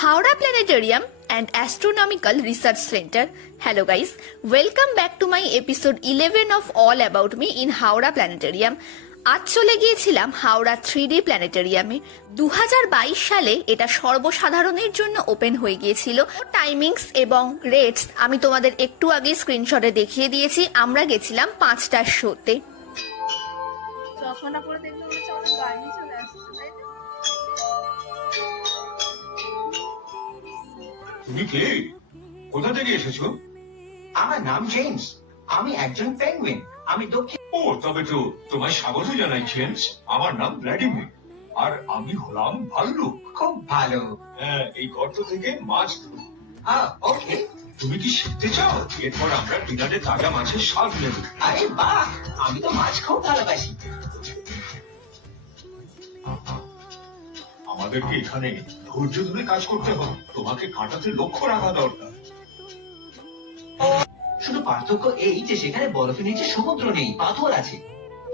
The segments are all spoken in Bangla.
Howrah Planetarium and Astronomical Research Center. Hello guys, welcome back to my episode 11 of All About Me in Howrah Planetarium. আজ চলে গিয়েছিলাম হাওড়া 3D প্ল্যানেটেরিয়ামে। 2022 সালে এটা সর্বসাধারণের জন্য ওপেন হয়ে গিয়েছিল। টাইমিংস এবং রেটস আমি তোমাদের একটু আগে স্ক্রিনশটে দেখিয়ে দিয়েছি। আমরা গেছিলাম 5টার শোতে। চশমাটা পরে দেখলে মনে হচ্ছে অনেক গাড়ি চলে আসছে, তাই না? তুমি কে? কোথা থেকে এসেছো? আমার নাম জেমস। আমি একজন পেঙ্গুইন। আমি দক্ষিণ। ও, তবে তো তোমায় স্বাগত জানাই জেমস। আমার নাম ভ্লাডিমির, আর আমি হলাম ভাল্লুক। খুব ভালো। হ্যাঁ, এই গর্ত থেকে মাছ ধরো। ওকে। তুমি কি শিখতে চাও? এরপর আমরা ডিনারে তাজা মাছের স্বাদ নেব। আরে বাহ, আমি তো মাছ খুব ভালোবাসি। আমাদেরকে এখানে ধৈর্য ধরে কাজ করতে হবে। তোমাকে কাঁটাতে লক্ষ্য রাখা দরকার। শুধু পার্থক্য এই যে সেখানে বরফের নিচে সমুদ্র নেই, পাথর আছে,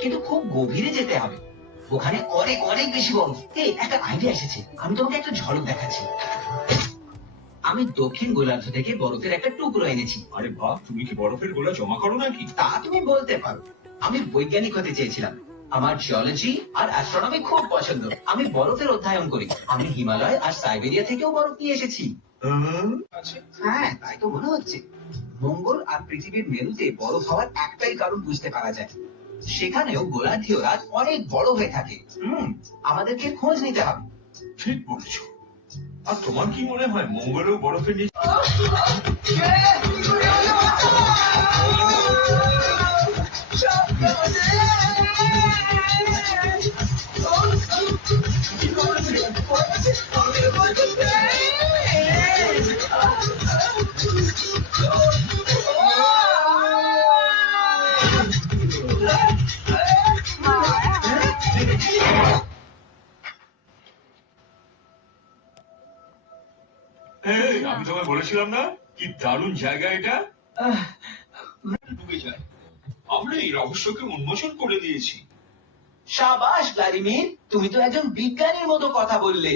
কিন্তু খুব গভীরে যেতে হবে। ওখানে অনেক অনেক বেশি বরফ। এই একটা আইডিয়া এসেছে, আমি তোমাকে একটা ঝলক দেখাচ্ছি। আমি দক্ষিণ গোলার্ধ থেকে বরফের একটা টুকরো এনেছি। আরে বাহ, তুমি কি বরফের গোলা জমা করো নাকি? তা তুমি বলতে পারো। আমি বৈজ্ঞানিক হতে চেয়েছিলাম। আমার জিওলজি আর অ্যাস্ট্রোনমি খুব পছন্দ। আমি বরফের অধ্যয়ন করি। আমি হিমালয় আর সাইবেরিয়া থেকেও বরফ নিয়ে এসেছি। হ্যাঁ, তাই তো মনে হচ্ছে। মঙ্গল আর পৃথিবীর মেরুতে বরফ হওয়ার একটাই কারণ বুঝতে পারা যায়, সেখানেও গোলার্ধীয়রা অনেক বড় হয়ে থাকে। আমাদেরকে খোঁজ নিতে হবে। ঠিক বলেছো। আর তোমার কি মনে হয় মঙ্গলেও বরফের নিচে? এই, আমি তোমায় বলেছিলাম না, কি দারুণ জায়গা এটা। ডুবে যায়। আমরা এই রহস্যকে উন্মোচন করে দিয়েছি। সাবাস ভ্লাদিমির, তুমি তো একজন বিজ্ঞানীর মতো কথা বললে।